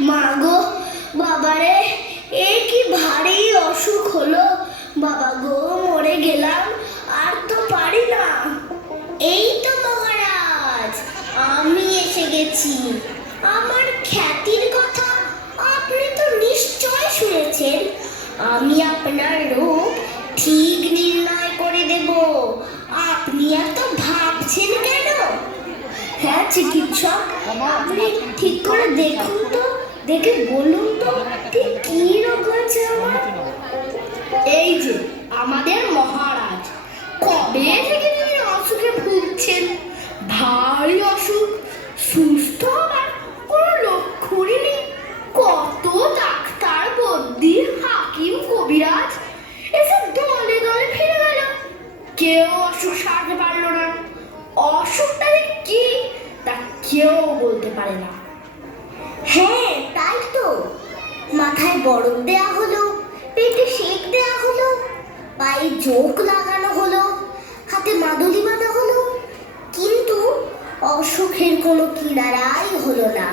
মা গো, বাবারে, এ কি ভারী অসুখ হলো। বাবা গো, মরে গেলাম, আর তো পারি না। এই তো মহারাজ, আমি এসে গেছি। আমার খ্যাতির কথা আপনি তো নিশ্চয় শুনেছেন। আমি আপনার রূপ ঠিক নির্ণয় করে দেব। আপনি এত ভাবছেন কেন? হ্যাঁ চিকিৎসক, আপনি ঠিক করে দেখুন তো, দেখে বলুন তো ঠিক কি রোগ হয়েছে আমার। এই যে আমাদের মহারাজ, কবে থেকে তিনি অসুখে ভুগছেন। ভারী অসুখ, সুস্থ হবার কোনো লক্ষণই নেই। কত ডাক্তার, বদ্যি, হাকিম, কবিরাজ এসব দলে দলে ফিরে গেল, কেউ অসুখ সারতে পারলো না। অসুখটা যে কি তা কেউ বলতে পারে না। হ্যাঁ তাই তো, মাথায় বরফ দেয়া হলো, পেটে সেক দেয়া হলো, পায়ে জোক লাগানো হলো, হাতে মাদুলি বাঁধা হলো, কিন্তু অসুখের কোনো কিনারাই হলো না।